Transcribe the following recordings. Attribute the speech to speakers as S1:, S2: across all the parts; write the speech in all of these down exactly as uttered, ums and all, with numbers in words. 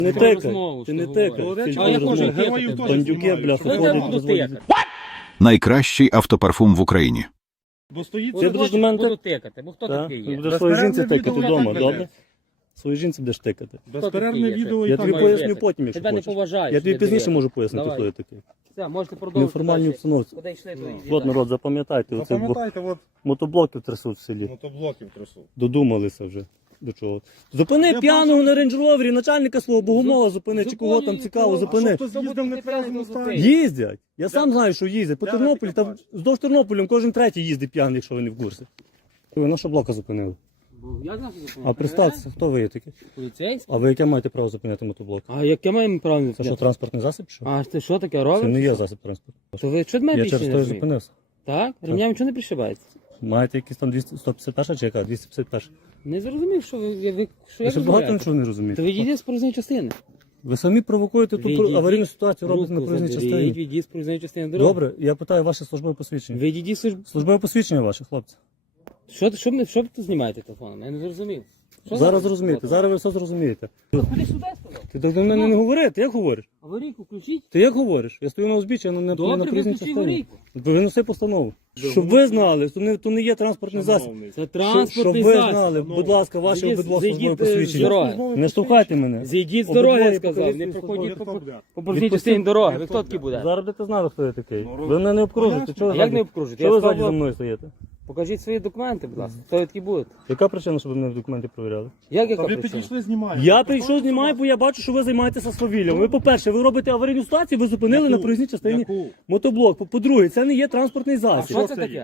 S1: Не
S2: Про
S1: тикай,
S2: розмову,
S1: ти
S2: що
S1: не
S2: говориш.
S1: тикай.
S2: А я
S1: Фільтр
S2: хочу
S1: розмов.
S2: героїв теж
S1: Бандюки, бляха,
S2: Я
S1: ходять,
S2: буду
S1: розводять.
S2: тикати.
S3: Найкращий автопарфум в Україні.
S4: Бо стоїть
S1: Ти будеш до мене
S2: Буду
S1: тикати?
S2: тикати, бо хто
S1: Так?
S2: такий
S1: Ти
S2: є?
S1: будеш своїй жінці
S4: Безперервне
S1: тикати
S4: відео
S1: вдома,
S4: і так
S1: добре?
S4: веде.
S1: Своїй жінці будеш тикати.
S4: Безперервне
S2: такий є?
S4: відео
S1: Я
S4: і
S1: тобі
S4: там.
S2: поясню
S1: поясню
S2: тикати.
S1: потім, якщо
S2: Тебе не
S1: хочеш.
S2: поважають.
S1: Я тобі
S2: люди
S1: пізніше
S2: дивляться.
S1: можу пояснити,
S2: Давай.
S1: хто я такий.
S2: Все, можете продовжити.
S1: Неформальній
S2: далі.
S1: обстановці.
S2: Куди йшли, то йдіть
S1: От
S2: далі.
S1: народ, запам'ятайте, оце бо-
S4: Запам'ятайте, от
S1: мотоблоків трясуть в селі.
S4: мотоблоків трясу.
S1: Додумалися вже. До чого? Зупини
S4: Я
S1: п'яного
S4: бачу-
S1: на рейндж-ровері, начальника свого богомола зупини, чи кого там
S2: Зупинюй,
S1: цікаво,
S2: а
S1: зупини.
S4: що хтось їздив не трезвому стані?
S1: Їздять. Я сам знаю, що їздять. По
S4: Я
S1: Тернополі,
S4: таке
S1: там
S4: бачу.
S1: вздовж Тернополем кожен третій їздить п'яний, якщо ви не в курсі. Ви на що блока зупинили?
S2: Я знаю, що
S1: А представтеся, хто ви є такі?
S2: Поліцейський?
S1: А ви яке маєте право зупиняти мотоблок?
S2: А яке маємо право?
S1: Це що, транспортний засіб? Що?
S2: А ти що таке
S1: Це
S2: робиш?
S1: не є засіб транспорту.
S2: То ви що до мене
S1: Я
S2: більше
S1: через
S2: не
S1: те і
S2: розумієте?
S1: зупинився.
S2: Так? Ремням нічого не пришибається?
S1: Маєте якісь там двісті сто п'ятдесят перша чи яка? двісті п'ятдесят перша?
S2: Не зрозумів, що ви, ви, ви що
S1: Ви
S2: як
S1: ще багато
S2: розмовляєте?
S1: нічого не
S2: То
S1: розумієте.
S2: відійдіть з проїзної частини.
S1: Ви самі провокуєте ту
S2: Відійдіть.
S1: аварійну ситуацію, робите на
S2: Руку
S1: проїзній
S2: заберіть,
S1: частині.
S2: відійдіть з проїзної частини дороги.
S1: Добре, я питаю ваше службове посвідчення.
S2: Відійдіть службу.
S1: Службове посвідчення ваше, хлопці.
S2: Що, що, ви- що ви тут знімаєте телефоном? Я не зрозумів. Що
S1: Зараз
S2: за-
S1: зрозумієте, зараз ви все зрозумієте.
S2: Ходи сюди, сказав.
S1: Ти до мене не говори, ти як говориш?
S2: Аварійку включіть.
S1: Ти як говориш? Я стою на узбіччі, а не на,
S2: Добре,
S1: на проїзній
S2: виключи
S1: частині.
S2: аварійку.
S1: Виноси постанову. Щоб ви знали, то не, то не є транспортний засіб.
S4: Шановний.
S2: Це
S1: Щоб, щоб
S2: транспортний
S1: ви
S2: засіб.
S1: знали, будь ласка, ваші
S2: Зайдіть-
S1: обидва
S2: зайдіть,
S1: службові
S2: е, з
S1: посвідчення.
S2: дороги.
S1: Не штовхайте мене.
S2: Зійдіть з
S1: Обидвоє
S2: дороги, я сказав.
S1: покажіть
S2: Не
S1: свій
S2: проходіть
S4: Хто
S2: по,
S4: буде?
S2: по проїзній
S1: Відпустіть.
S2: частині дороги. Ви
S4: Хто
S2: хто такий буде?
S1: Зараз будете знати, хто я такий.
S4: Ну,
S1: Ви мене не обкружите.
S4: понятно.
S1: Чого
S2: А
S1: ви
S2: як
S1: ззаді-
S2: не обкружити?
S1: Що
S2: Я
S1: ви
S2: сказав,
S1: ззаді за мною стоїте?
S2: Покажіть свої документи, будь ласка. Хто ви такі будете?
S1: Яка причина, щоб ви мене документи перевіряли?
S2: Як яка
S4: Та ви
S2: причина?
S4: підійшли, знімаєте.
S1: Я прийшов, знімаю, бо я бачу, що ви займаєтеся свавіллям. Ви, по-перше, ви робите аварійну ситуацію, ви зупинили
S4: Яку?
S1: на проїзній частині
S4: Яку?
S1: мотоблок. По- По-друге, це не є транспортний
S2: А
S1: засіб.
S2: що це
S4: це
S2: таке?
S4: є?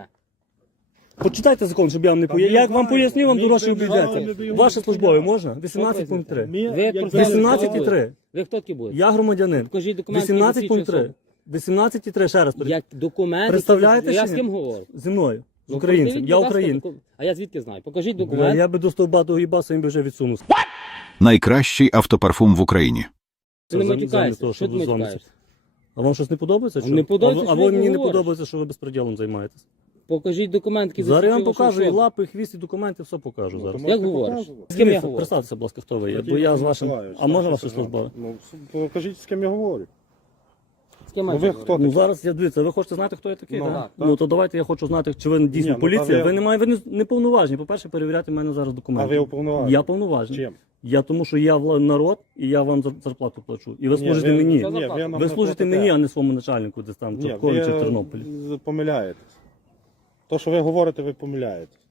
S1: Почитайте закон, щоб я вам не
S4: Та
S1: пояснив.
S4: ми
S1: Я як вам
S4: знаємо.
S1: пояснив, вам
S4: Ми
S1: дорожче
S4: знаємо,
S1: обійдеться.
S4: ми
S1: Ваше
S4: даємо
S1: службове
S4: документи.
S1: можна? вісімнадцять пункт три.
S4: Ми,
S2: Ви
S4: як
S2: представник-
S1: вісімнадцять
S2: хто
S1: і три.
S2: Ви хто такі будете?
S1: Я громадянин.
S2: Покажіть документи.
S1: вісімнадцять пункт
S2: посвідчує
S1: три. вісімнадцять і три, ще раз. перед-
S2: Як документи.
S1: Представляєте
S2: Я
S1: чи
S2: з
S1: ні?
S2: ким говорю?
S1: Зі мною. З
S2: Ну,
S1: українцем.
S2: покажіть,
S1: Я
S2: будь ласка,
S1: українець.
S2: доку- А я звідки знаю? Покажіть
S1: Бля,
S2: документ.
S1: Я би до стовбатого їбаса, він би вже відсунувся.
S3: Найкращий автопарфум в Україні.
S2: Ти не
S1: Це замість
S2: матюкаєшся.
S1: того,
S2: Що
S1: щоб
S2: ти
S1: ви з вами-
S2: матюкаєшся?
S1: А вам щось не подобається? Чи?
S2: Не подобається,
S1: а, ви-
S2: що
S1: а ви
S2: ти
S1: мені не
S2: говориш.
S1: подобається, що ви безпреділом займаєтесь.
S2: Покажіть документ, який
S1: Зараз я вам
S2: засвідчує вашу
S1: покажу і
S2: особу.
S1: лапи, і хвіст, і документи, все покажу зараз.
S2: Як говориш? З ким я говорю?
S1: Представтеся, будь ласка, хто ви є,
S4: Вадим
S1: бо я з вашим...
S4: Миколайович,
S1: А може
S4: старший
S1: ваше службове?
S4: сержант. Ну, покажіть, з ким я говорю.
S2: З ким
S4: Ну,
S2: я
S4: ви
S2: говорю?
S4: хто?
S1: Ну зараз я дивіться, ви хочете знати, хто я такий,
S4: Ну,
S1: так?
S4: так,
S1: Ну то давайте я хочу знати, чи ви дійсно
S4: Ні, ну,
S1: поліція.
S4: та ви-
S1: Ви не маєте, ви не, не повноважні. По-перше, перевіряти в мене зараз
S4: А
S1: документи.
S4: ви уповноважені?
S1: Я повноважний.
S4: Чим?
S1: Я тому, що я вла- народ, і я вам зар- зарплату плачу. І ви
S4: Ні,
S1: служите
S4: ви-
S1: мені.
S4: Ні, ви, нам
S1: Ви
S4: не
S1: служите
S4: платите.
S1: мені, а не своєму начальнику, десь там в
S4: Ні,
S1: Чорткові чи в
S4: ви
S1: Тернополі.
S4: помиляєтесь. То, що ви говорите, ви помиляєтесь.